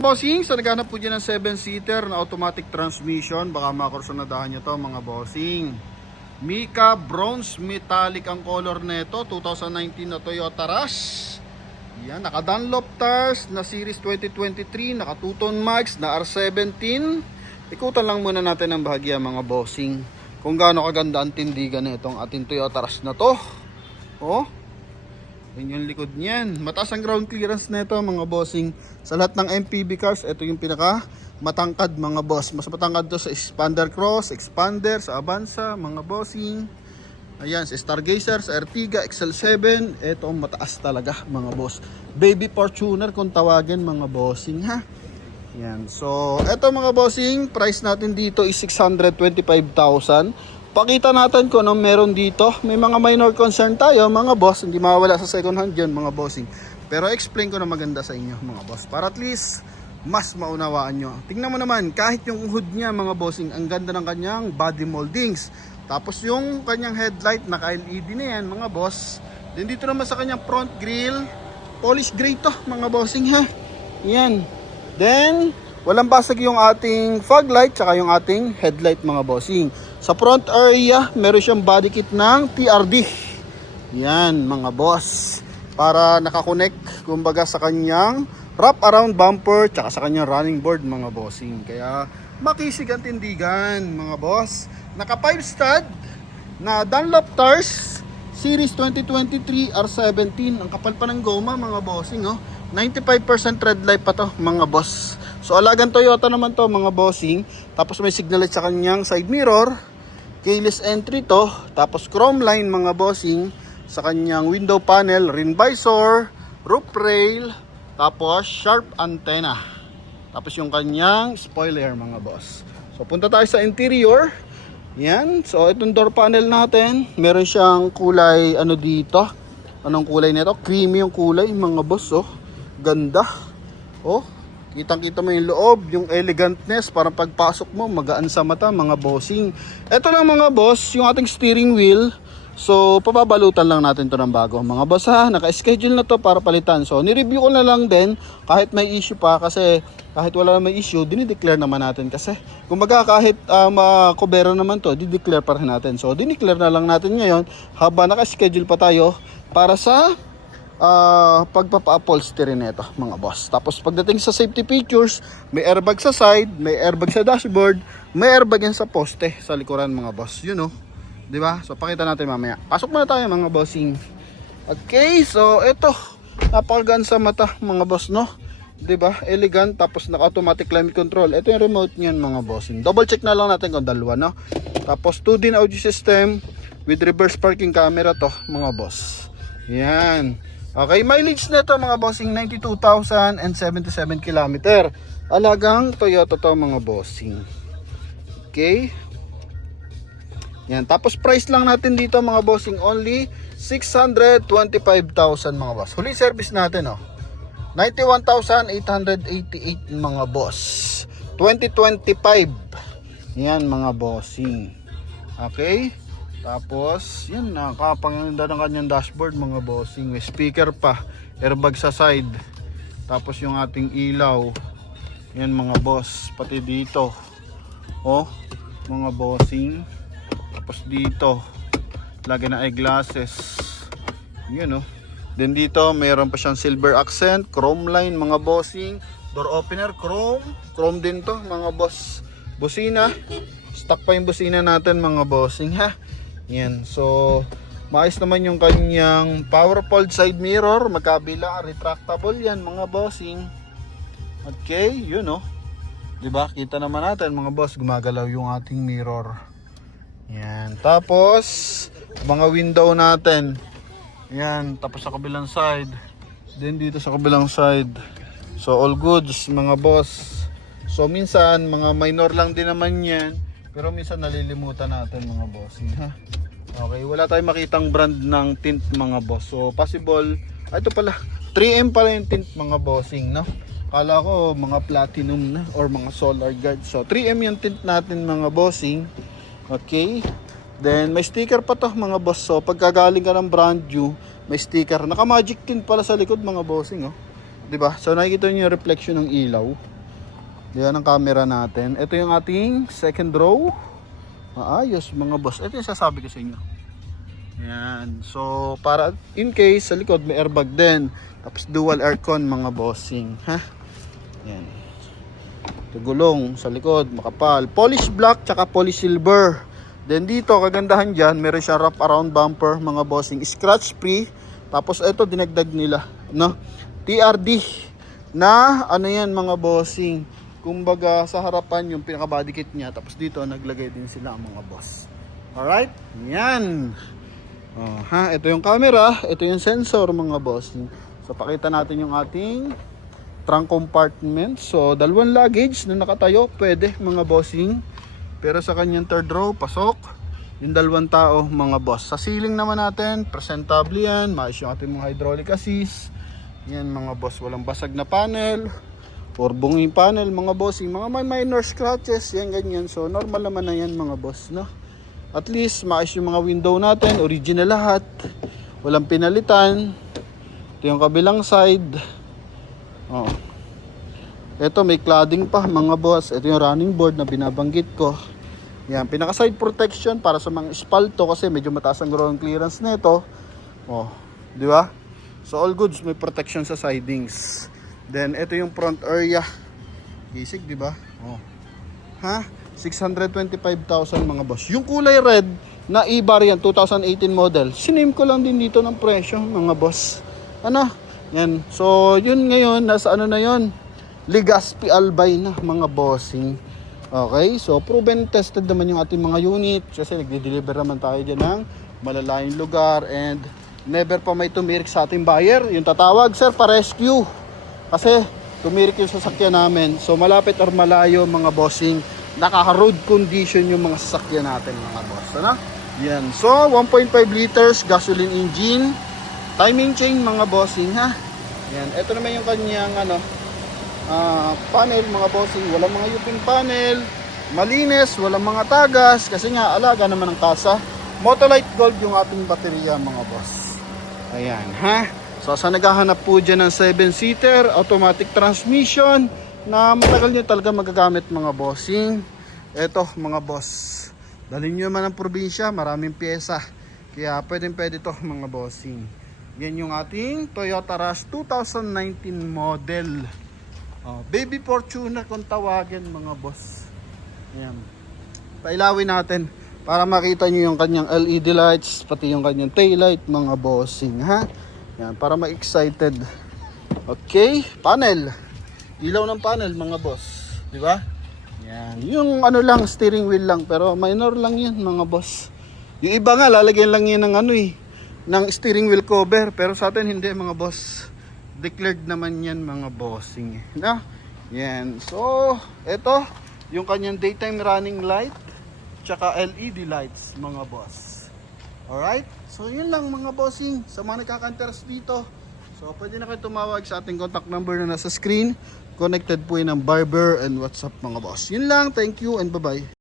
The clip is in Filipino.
Bossing, sa naghanap po dyan ng 7-seater na automatic transmission, baka makursunadahan nyo to mga bossing. Mica Bronze Metallic ang color neto, 2019 na Toyota Rush. Yan, naka Dunlop tires na series 2023, naka 2-tone max na R17. Ikutan lang muna natin ang bahagya mga bossing kung gaano kaganda ang tindigan na itong ating Toyota Rush na to. Oh, yun yung likod niyan. Mataas ang ground clearance nito mga bossing. Sa lahat ng MPV cars, ito yung pinaka matangkad mga boss. Mas matangkad to sa Expander Cross, Expander, sa Avanza mga bossing. Ayan, sa Stargazer, sa Ertiga, XL7. Ito ang mataas talaga mga boss. Baby Fortuner kung tawagin mga bossing ha. Yan. So, ito mga bossing, price natin dito is 625,000. Pakita natin kung anong meron dito. May mga minor concern tayo mga boss. Hindi mawala sa second hand yun mga bossing. Pero explain ko na maganda sa inyo mga boss. Para at least mas maunawaan nyo. Tingnan mo naman, kahit yung hood niya mga bossing, ang ganda ng kanyang body moldings. Tapos yung kanyang headlight, naka-LED na yan mga boss. Then dito naman sa kanyang front grille, polish gray to mga bossing ha. Yan. Then, walang basag yung ating fog light tsaka yung ating headlight mga bossing. Sa front area, meron siyang body kit ng TRD. Yan mga boss. Para nakakonect kumbaga sa kanyang wrap around bumper tsaka sa kanyang running board mga bossing. Kaya makisig ang tindigan mga boss. Naka 5 stud na Dunlop tires series 2023 R17. Ang kapal pa ng goma mga bossing oh. 95% red light pa to mga boss. So alagang Toyota naman to mga bossing. Tapos may signal light sa kanyang side mirror. Keyless entry to. Tapos chrome line mga bossing sa kanyang window panel, rim visor, roof rail, tapos sharp antenna. Tapos yung kanyang spoiler mga boss. So punta tayo sa interior. Yan. So itong door panel natin, meron siyang kulay ano dito. Anong kulay nito? Creamy yung kulay mga boss oh. Ganda. Oh. Kitang-kita mo yung loob, yung elegantness, parang pagpasok mo, magaan sa mata, mga bossing. Ito lang mga boss, yung ating steering wheel. So, papabalutan lang natin to ng bago. Mga boss ha, naka-schedule na to para palitan. So, nireview ko na lang din, kahit may issue pa, kasi kahit wala na may issue, dinideclare naman natin. Kasi, kumbaga kahit makobera naman to, dideclare pa rin natin. So, dineclare na lang natin ngayon, habang naka-schedule pa tayo, para sa pagpapa-upholstery nito mga boss. Tapos pagdating sa safety features, may airbag sa side, may airbag sa dashboard, may airbag yan sa poste sa likuran mga boss. You know, 'di ba? So pakita natin mamaya. Pasok muna tayo mga bossing. Okay, so ito napakagaan sa mata mga boss no. 'Di ba? Elegant tapos naka-automatic climate control. Ito yung remote niyan mga bossing. Double check na lang natin kung dalawa no. Tapos 2D audio system with reverse parking camera to mga boss. Yan. Okay, mileage nito mga bossing 92,077 km. Alagang Toyota to mga bossing. Okay. Yan, tapos price lang natin dito mga bossing only 625,000 mga boss. Huli service natin oh. 91,888 mga boss. 2025. Yan mga bossing. Okay? Tapos, yan, nakapanganda ng kanyang dashboard mga bossing. May speaker pa, airbag sa side. Tapos yung ating ilaw. Yan mga boss, pati dito. Oh, mga bossing. Tapos dito, lagi na eyeglasses. Yan oh. Then dito, mayroon pa siyang silver accent, chrome line mga bossing. Door opener, chrome. Chrome din to mga boss. Busina. Stock pa yung busina natin mga bossing ha. Yan, so maayos naman yung kanyang power fold side mirror, magkabila, retractable yan mga bossing. Okay, yun oh. 'Di ba? Kita naman natin mga boss, gumagalaw yung ating mirror. Yan, tapos mga window natin. Yan, tapos sa kabilang side. Then dito sa kabilang side. So all goods mga boss. So minsan mga minor lang din naman yan. Pero minsan nalilimutan natin mga bossing ha. Okay, wala tayong makitang brand ng tint mga boss. So possible, ito pala 3M pala yung tint mga bossing no. Kala ko mga platinum na or mga solar guard. So 3M yung tint natin mga bossing. Okay. Then may sticker pa to mga boss. So pagkagaling ka ng brand new, may sticker. Naka magic tint pala sa likod mga bossing oh. 'Di ba? So nakikita niyo yung reflection ng ilaw. Yan ang camera natin. Ito yung ating second row. Maayos mga boss. Ito yung sasabi ko sa inyo. Yan. So, para in case sa likod may airbag din. Tapos dual aircon mga bossing. Ha? Yan. Ito gulong sa likod. Makapal. Polish black tsaka polish silver. Then dito, kagandahan dyan, meron siya wrap around bumper mga bossing. Scratch free. Tapos ito, dinagdag nila. No? TRD. Na, ano yan mga bossing. Kumbaga sa harapan yung pinaka body kit niya. Tapos dito, naglagay din sila mga boss. Alright? Yan. Ito yung camera, ito yung sensor mga boss. So pakita natin yung ating trunk compartment. So dalawang luggage na nakatayo, pwede mga bossing. Pero sa kanyang third row, pasok yung dalawang tao mga boss. Sa ceiling naman natin, presentable yan. Maayos yung ating mga hydraulic assist. Yan mga boss, walang basag na panel or bunging panel mga bossing. Mga may minor scratches, yan ganyan. So normal naman na yan mga boss, no? At least maayos yung mga window natin, original lahat. Walang pinalitan. Ito yung kabilang side. Ito may cladding pa mga boss. Ito yung running board na binabanggit ko. Yan, pinaka side protection para sa mga espalto kasi medyo mataas ang ground clearance nito. Di ba? So all goods may protection sa sidings. Then ito yung front area. Gisig, di ba? 625,000 mga boss. Yung kulay red na E-Variant 2018 model, siname ko lang din dito ng presyo mga boss. Ano? Yan. So, yun ngayon, nasa ano na yun? Legaspi Albay na mga bossing. Okay? So, proven tested naman yung ating mga unit. Kasi nagde-deliver naman tayo dyan ng malalayong lugar and never pa may tumirik sa ating buyer. Yung tatawag, sir, pa-rescue. Kasi tumirik yung sasakyan namin. So, malapit or malayo mga bossing, naka-road condition yung mga sasakyan natin mga boss. Ano? Yan. So, 1.5 liters gasoline engine. Timing chain mga bossing ha. Yan. Ito naman yung kanyang panel mga bossing. Walang mga yuping panel. Malinis. Walang mga tagas. Kasi nga alaga naman ang kasa. Motolite Gold yung ating baterya mga boss. Ayan ha. So, sa naghahanap po dyan ng 7-seater automatic transmission na matagal nyo talaga magagamit mga bossing. Eto mga boss, dalhin nyo naman ang probinsya, maraming pyesa, kaya pwede to mga bossing. Yan yung ating Toyota Rush 2019 model. Baby Fortuner kung tawagin mga boss. Yan. Pailawin natin para makita nyo yung kanyang LED lights, pati yung kanyang taillight mga bossing ha. Yan, para ma-excited. Okay, panel. Ilaw ng panel mga boss, di ba? Yan, yung ano lang steering wheel lang pero minor lang 'yan mga boss. Yung iba nga lalagyan lang 'yan ng ng steering wheel cover pero sa atin hindi mga boss. Declared naman 'yan mga bossing, na? Yan. So, ito yung kanyang daytime running light tsaka LED lights mga boss. Alright? So, yun lang mga bossing sa mga nagkaka-interest dito. So, pwede na kayo tumawag sa ating contact number na nasa screen. Connected po yun ng Viber and WhatsApp mga boss. Yun lang. Thank you and bye-bye.